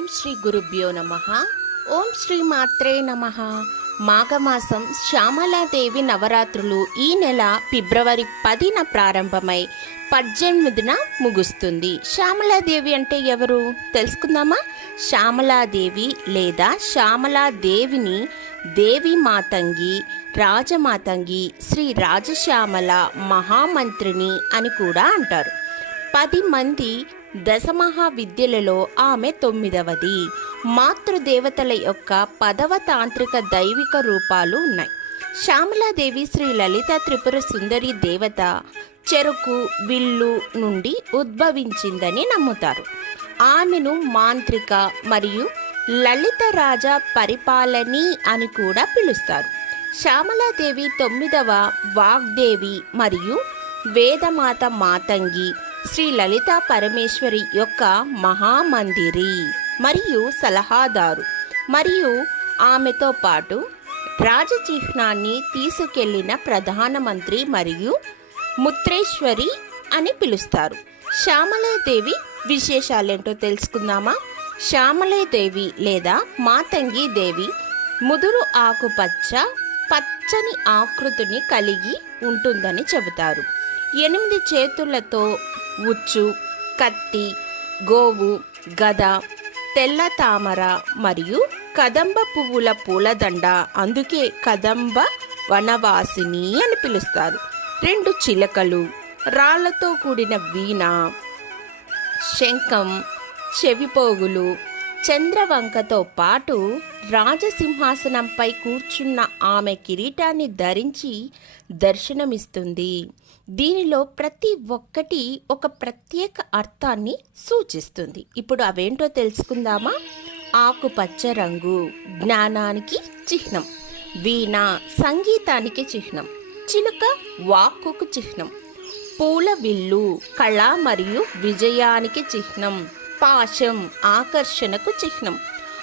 ఓం శ్రీ గురుభ్యో నమ. ఓం శ్రీ మాత్రే నమ. మాఘమాసం శ్యామలాదేవి నవరాత్రులు ఈ నెల ఫిబ్రవరి పదిన ప్రారంభమై పద్దెనిమిదిన ముగుస్తుంది. శ్యామలాదేవి అంటే ఎవరు? తెలుసుకుందామా? శ్యామలాదేవి లేదా శ్యామలాదేవిని దేవి మాతంగి రాజమాతంగి శ్రీ రాజశ్యామల మహామంత్రిని అని కూడా అంటారు. పది మంది దశమహా విద్యలలో ఆమె తొమ్మిదవది. మాతృదేవతల యొక్క పదవ తాంత్రిక దైవిక రూపాలు ఉన్నాయి. శ్యామలాదేవి శ్రీ లలిత త్రిపుర సుందరి దేవత చెరుకు విల్లు నుండి ఉద్భవించిందని నమ్ముతారు. ఆమెను మాంత్రిక మరియు లలిత రాజ పరిపాలని అని కూడా పిలుస్తారు. శ్యామలాదేవి తొమ్మిదవ వాగ్దేవి మరియు వేదమాత మాతంగి శ్రీ లలిత పరమేశ్వరి యొక్క మహామందిరి మరియు సలహాదారు. మరియు ఆమెతో పాటు రాజచిహ్నాన్ని తీసుకెళ్ళిన ప్రధానమంత్రి మరియు ముత్రేశ్వరి అని పిలుస్తారు. శ్యామలాదేవి విశేషాలేంటో తెలుసుకుందామా? శ్యామలాదేవి లేదా మాతంగి దేవి ముదురు ఆకుపచ్చ పచ్చని ఆకృతిని కలిగి ఉంటుందని చెబుతారు. ఎనిమిది చేతులతో ఉచ్చు కత్తి గోవు గద తెల్ల తామర మరియు కదంబ పువ్వుల పూలదండ అందుకే కదంబ వనవాసిని అని పిలుస్తారు. రెండు చిలకలు రాళ్ళతో కూడిన వీణ శంఖం చెవిపోగులు చంద్రవంకతో పాటు రాజసింహాసనంపై కూర్చున్న ఆమె కిరీటాన్ని ధరించి దర్శనమిస్తుంది. దీనిలో ప్రతి ఒక్కటి ఒక ప్రత్యేక అర్థాన్ని సూచిస్తుంది. ఇప్పుడు అవేంటో తెలుసుకుందామా? ఆకుపచ్చ రంగు జ్ఞానానికి చిహ్నం వీణ సంగీతానికి చిహ్నం చిలుక వాక్కుకు చిహ్నం పూల విల్లు కళ మరియు విజయానికి చిహ్నం. పాశం ఆకర్షణకు చిహ్నం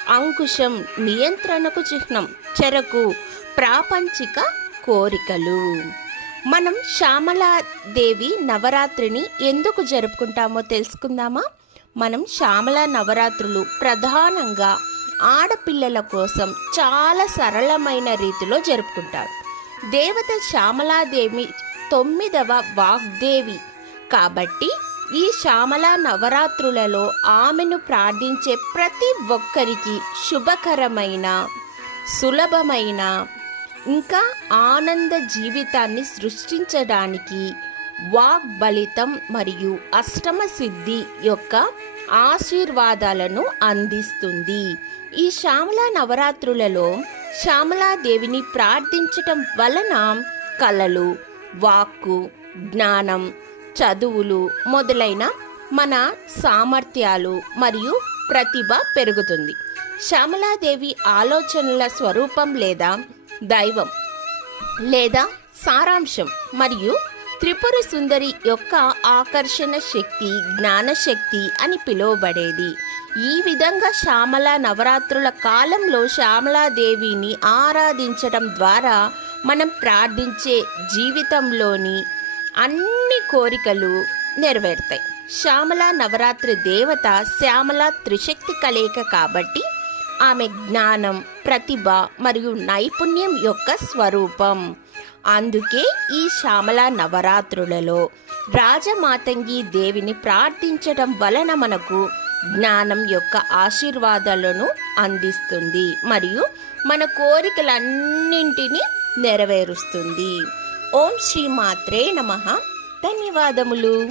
అంకుశం నియంత్రణకు చిహ్నం చెరకు ప్రాపంచిక కోరికలు. మనం శ్యామలాదేవి నవరాత్రిని ఎందుకు జరుపుకుంటామో తెలుసుకుందామా? మనం శ్యామల నవరాత్రులు ప్రధానంగా ఆడపిల్లల కోసం చాలా సరళమైన రీతిలో జరుపుకుంటారు. దేవత శ్యామలాదేవి తొమ్మిదవ వాగ్దేవి కాబట్టి ఈ శ్యామల నవరాత్రులలో ఆమెను ప్రార్థించే ప్రతి ఒక్కరికి శుభకరమైన సులభమైన ఇంకా ఆనంద జీవితాన్ని సృష్టించడానికి వాగ్బలితం మరియు అష్టమ సిద్ధి యొక్క ఆశీర్వాదాలను అందిస్తుంది. ఈ శ్యామల నవరాత్రులలో శ్యామలాదేవిని ప్రార్థించటం వలన కళలు వాక్కు జ్ఞానం చదువులు మొదలైన మన సామర్థ్యాలు మరియు ప్రతిభ పెరుగుతుంది. శ్యామలాదేవి ఆలోచనల స్వరూపం లేదా దైవం లేదా సారాంశం మరియు త్రిపుర సుందరి యొక్క ఆకర్షణ శక్తి జ్ఞానశక్తి అని పిలువబడేది. ఈ విధంగా శ్యామల నవరాత్రుల కాలంలో శ్యామలాదేవిని ఆరాధించడం ద్వారా మనం ప్రార్థించే జీవితంలోని అన్ని కోరికలు నెరవేరుతాయి. శ్యామల నవరాత్రి దేవత శ్యామల త్రిశక్తి కలయిక కాబట్టి ఆమె జ్ఞానం ప్రతిభ మరియు నైపుణ్యం యొక్క స్వరూపం. అందుకే ఈ శ్యామల నవరాత్రులలో రాజమాతంగి దేవిని ప్రార్థించడం వలన మనకు జ్ఞానం యొక్క ఆశీర్వాదాలను అందిస్తుంది మరియు మన కోరికలన్నింటినీ నెరవేరుస్తుంది. ఓం శ్రీ మాత్రే నమ. ధన్యవాదములు.